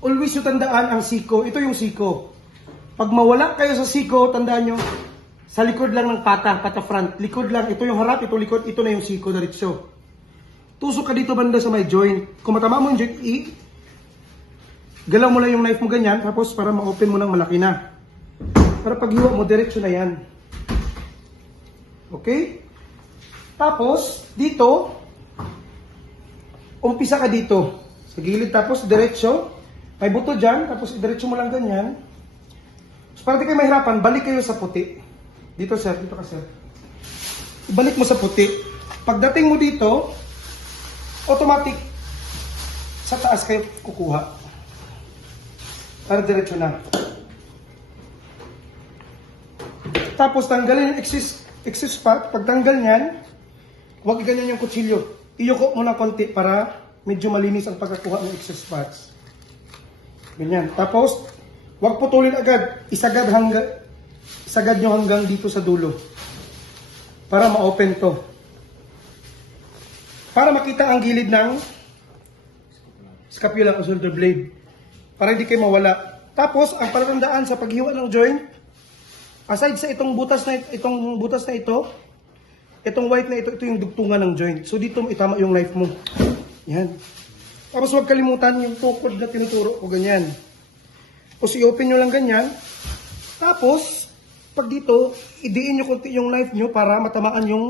always yung tandaan ang siko. Ito yung siko. Pag mawala kayo sa siko, tandaan nyo, sa likod lang ng pata front. Likod lang. Ito yung harap, ito likod, ito na yung siko na ritso. Tusok ka dito banda sa may joint. Kung matama mo yung joint, galaw mo lang yung knife mo ganyan, tapos para ma-open mo ng malaki na. Para paghiwa mo, diretso na yan. Okay? Tapos, dito, umpisa ka dito. Sa gilid, tapos diretso. May buto dyan, tapos diretso mo lang ganyan. So, para di kayo mahirapan, balik kayo sa puti. Dito sir, dito ka sir. Ibalik mo sa puti. Pagdating mo dito, automatic, sa taas kayo kukuha. Para diretso na. Tapos tanggalin yung excess part. Pag tanggal niyan, huwag ganyan yung kutsilyo. Iyuko mo na konti para medyo malinis ang pagkakuha ng excess parts. Ganyan. Tapos, huwag putulin agad. Isagad nyo hanggang dito sa dulo. Para ma-open to. Para makita ang gilid ng scapula o shoulder blade. Para hindi kayo mawala. Tapos, ang palatandaan sa paghiwa ng joint, aside sa itong butas na ito, itong white na ito yung dugtungan ng joint. So, dito itama yung knife mo. Yan. Tapos, huwag kalimutan yung tukod na tinuturo ko ganyan. Tapos, i-open nyo lang ganyan. Tapos, pag dito, idiin nyo konti yung knife nyo para matamaan yung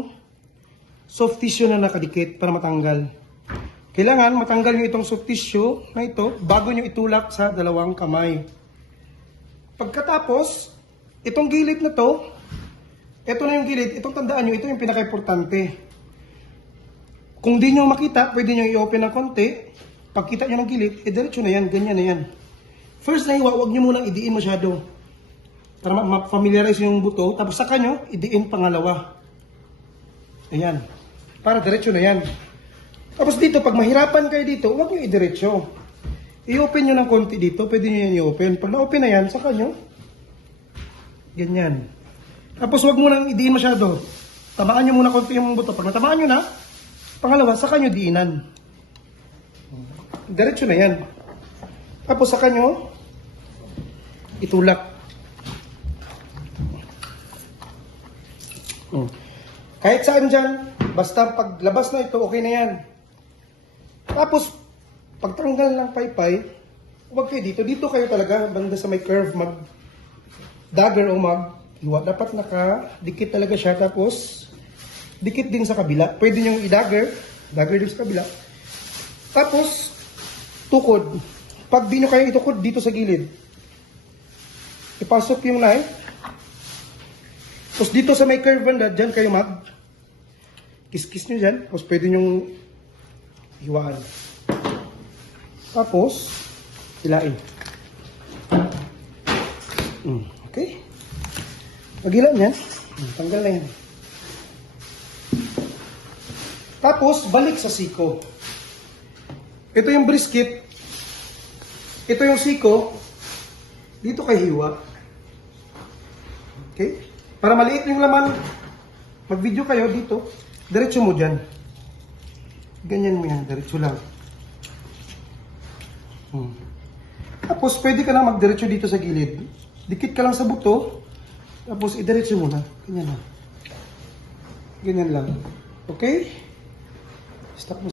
soft tissue na nakadikit para matanggal. Kailangan matanggal nyo itong soft tissue na ito bago nyo itulak sa dalawang kamay. Pagkatapos, itong gilid na to, ito na yung gilid, itong tandaan nyo, ito yung pinaka-importante. Kung di nyo makita, pwede nyo i-open ng konti. Pagkita nyo ng gilid, diretso na yan, ganyan na yan. First na hiwa, huwag nyo munang idiin masyado. Para ma-familiarize yung buto, tapos saka nyo, idiin pangalawa. Ayan. Para diretso na yan. Tapos dito, pag mahirapan kayo dito, huwag nyo i-diretso. I-open nyo ng konti dito, pwede nyo yan i-open. Pag na-open na yan, saka nyo, ganyan. Tapos huwag mo nang idiin masyado. Tamaan nyo muna konti yung buto. Pag natamaan nyo na, pangalawa, saka nyo diinan. Diretso na yan. Tapos saka nyo, itulak. Kahit saan dyan, basta paglabas na ito, okay na yan. Tapos, pagtanggal ng paypay, huwag kayo dito. Dito kayo talaga, banda sa may curve, mag-dagger o mag-hiwa. Dapat nakadikit talaga siya. Tapos, dikit din sa kabila. Pwede nyo i-dagger, dagger din sa kabila. Tapos, tukod. Pag di nyo kaya itukod dito sa gilid, ipasok yung knife. Tapos dito sa may curve banda, dyan kayo kiss-kiss nyo dyan. Tapos pwede nyo hiwaan. Tapos, hilain. Okay? Pag hila niya, tanggal na yan. Tapos, balik sa siko. Ito yung brisket. Ito yung siko. Dito kay hiwa. Okay? Para maliit yung laman, mag-video kayo dito, diretso mo dyan. Ganyan mo yan, diretso lang. Tapos, pwede ka na mag-diretso dito sa gilid. Dikit ka lang sa buto, tapos idiretso mo na. Ganyan lang. Ganyan lang. Okay? Stop mo.